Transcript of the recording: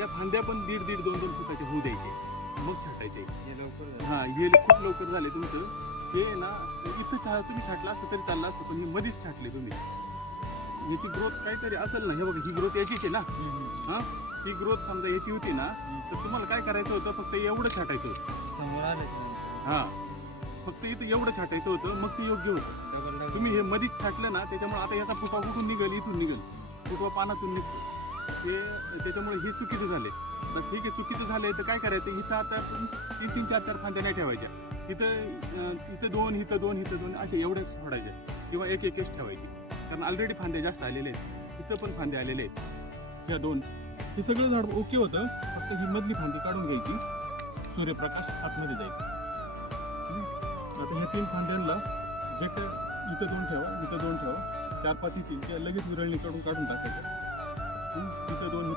त्या फांद्या पण 1.5-2 फुटाच्या होऊ द्यायचे, मग छाटायचे. हे लवकर हा हे खूप लवकर झाले तुमचं. हे ना इथं तुम्ही छाटलं असतं तरी चाललं असतं, पण हे मध्येच छाटले तुम्ही. याची ग्रोथ काहीतरी असेल ना. हे बघा ही ग्रोथ याचीच आहे ना. हा ही ग्रोथ समजा याची होती ना, तर तुम्हाला काय करायचं होतं, फक्त एवढं छाटायचं होतं. समोर आले हा फक्त इथं एवढं छाटायचं होतं, मग ते योग्य होतं. डबल तुम्ही हे मधीच छाटलं ना, त्याच्यामुळे आता याचा फुटवा कुठून निघेल, इथून निघेल, फुटवा पानातून निघतो. ते त्याच्यामुळे हे चुकीचं झाले. तर ठीक आहे, चुकीचं झालंय तर काय करायचं, इथं आता आपण 3-3, 4-4 फांद्या नाही ठेवायच्या. इथं 2, इथं 2 असे एवढेच सोडायचे, किंवा एक ठेवायची. कारण ऑलरेडी फांद्या जास्त आलेले आहेत, इथं पण फांदे आलेले आहेत. ह्या 2 हे सगळं झाड ओके होतं, फक्त ही मधली फांदी काढून घ्यायची, सूर्यप्रकाश आतमध्ये जाईल. आता ह्या 3 फांद्यांना जे काय इथं 2 ठेवा, इथं 2 ठेवा, 4-5 येतील त्या लगेच उरळणी काढून टाकायच्या. इथं 2